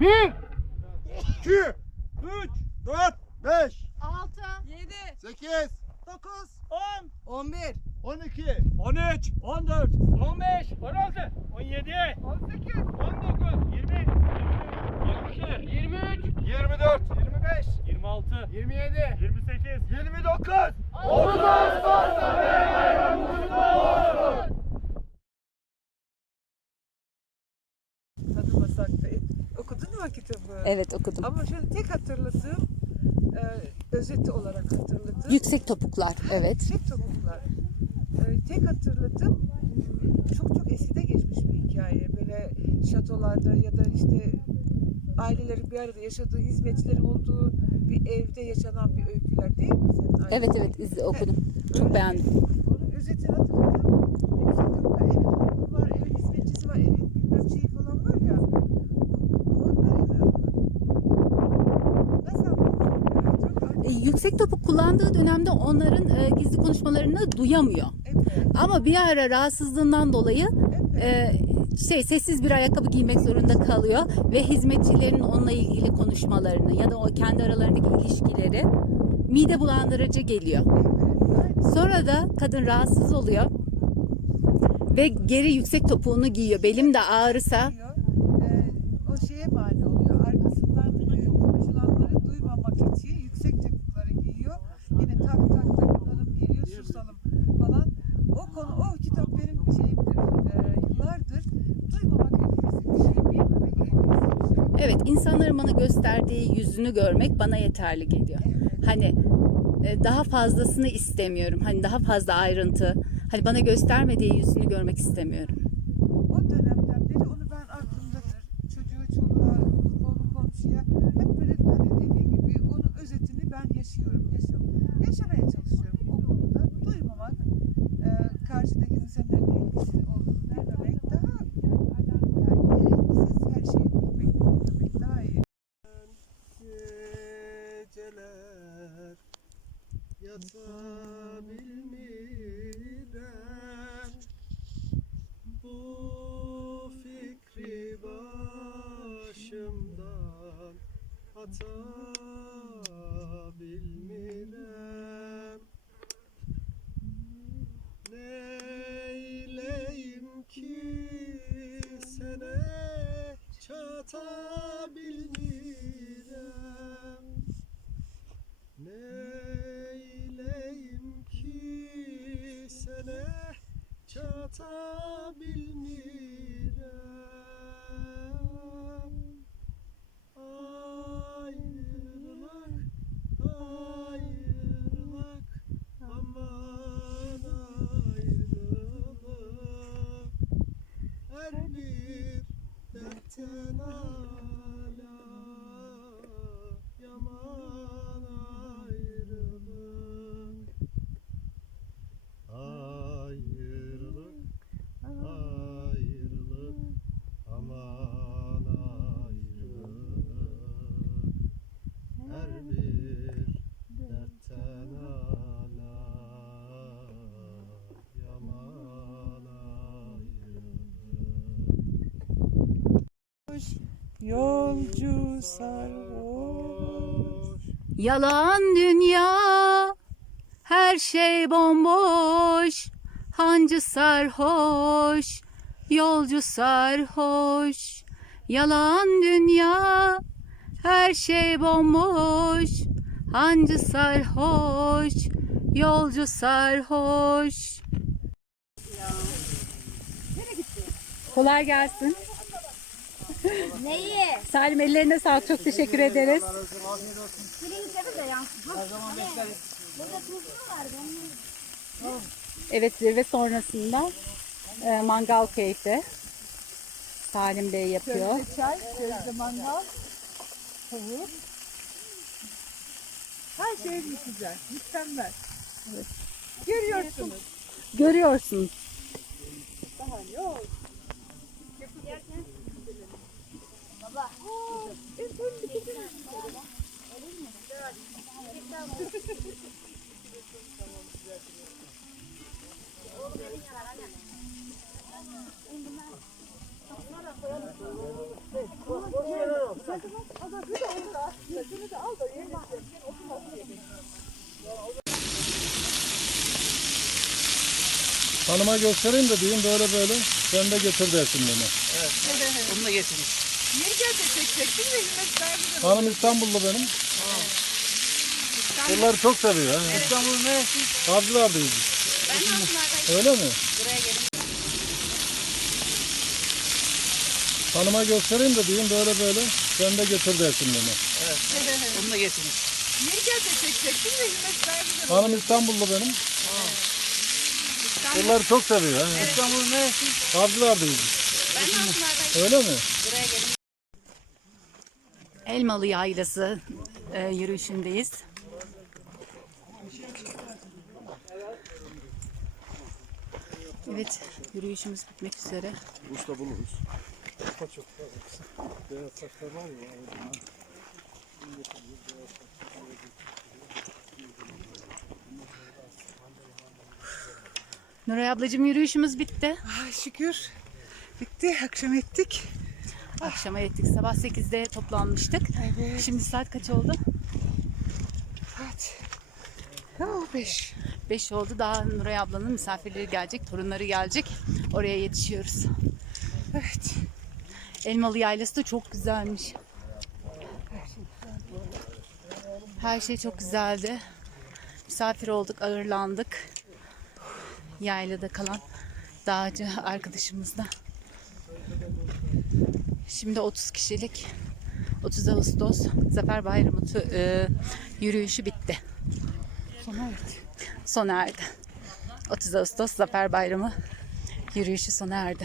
Bir. 2 3 4 5 6 7, 8 9, 10. 11, 12 13. 14. 15. 16. 17. 18, 19. 20. 22. 23. 24 25 26. 27 28. 29 tanımasak da. Okudun mu kitabı? Evet okudum. Ama şöyle tek hatırladığım, e, özeti olarak hatırladığım. Yüksek topuklar. Evet. Yüksek topuklar. E, tek hatırladığım çok çok eskide geçmiş bir hikaye. Böyle şatolarda ya da işte ailelerin bir arada yaşadığı, hizmetçileri olduğu bir evde yaşanan bir öyküler değil mi senin? Evet evet izle okudum. Çok Öyle beğendim. Onun özetini hatırladım. Yüksek topuklar. Evin hanımı var, evin hizmetçisi var, evin bilmem şeyi falan var ya. Onların nasıl anlatayım ya? Çok E, yüksek topuk kullandığı dönemde onların e, gizli konuşmalarını duyamıyor. Evet, Ama bir ara rahatsızlığından dolayı e, şey sessiz bir ayakkabı giymek zorunda kalıyor ve hizmetçilerin onunla ilgili konuşmalarını ya da o kendi aralarındaki ilişkileri mide bulandırıcı geliyor. Sonra da kadın rahatsız oluyor ve geri yüksek topuğunu giyiyor. Belim de ağrısa Diyor, e, o şeye mani oluyor. Arkasından e, konuşulanları duymamak için yüksek topukları giyiyor. Yine tak tak tak hanım geliyor susalım falan. O konu o kitap benim şeyimdir. E, yıllardır duymamak en iyisi bir şey, bilmemek en iyisi bir şey. evet insanların bana gösterdiği yüzünü görmek bana yeterli geliyor. Hani e, daha fazlasını istemiyorum. Hani daha fazla ayrıntı. Hani bana göstermediği yüzünü görmek istemiyorum. Yatabilmirem Bu fikri başımdan atabilmirem. Neyleyim ki sene çatabilmirem Neyleyim çatabilmirem Yolcu sarhoş Yalan dünya, her şey bomboş. Hancı sarhoş, yolcu sarhoş. Yalan dünya, her şey bomboş. Hancı sarhoş, yolcu sarhoş. Kolay gelsin. Neyi? Salim ellerine sağlık. Çok teşekkür ederiz. Pirinçleri de yansın. Her zaman bekleriz. Burada tuzlu var. Ben Evet zirve sonrasında e, mangal keyfi. Salim Bey yapıyor. Közde çay, közde mangal, tavuk. Her şey güzel, mükemmel. Görüyorsunuz. Görüyorsunuz. Daha yok. Hanıma göstereyim de diyeyim böyle böyle. Sen de getir dersin beni. Bunu da getirin. Niye gelecek çekecektin de hizmet verdi de. Hanım İstanbullu benim. Bunları çok seviyor. ha. İstanbul neresi? Avcılardayız biz. Öyle mi? Hanıma göstereyim de diyeyim böyle böyle. Sen de getir dersin beni. Bunu da getirin. Niye gelecek çekecektin de hizmet verdi de. Hanım İstanbullu benim. Bunları çok seviyor. ha. İstanbul neresi? Avcılardayız biz. Öyle mi? Elmalı Yaylası e, yürüyüşündeyiz. Evet, yürüyüşümüz bitmek üzere. Usta buluruz. Beyaz saçlar var ya. Nuray ablacığım yürüyüşümüz bitti. Ay şükür. Bitti. Akşam ettik. Akşama ettik. Sabah 8'de toplanmıştık. Evet. Şimdi saat kaç oldu? Saat. Oh, beş. 5 oldu. Daha Nuray ablanın misafirleri gelecek, torunları gelecek. Oraya yetişiyoruz. Evet. Elmalı Yaylası da çok güzelmiş. Her şey çok güzeldi. Misafir olduk, ağırlandık. Yaylada kalan dağcı arkadaşımızla. Şimdi 30 kişilik 30 Ağustos Zafer Bayramı e, yürüyüşü bitti. Sona erdi. Sona erdi. 30 Ağustos Zafer Bayramı yürüyüşü sona erdi.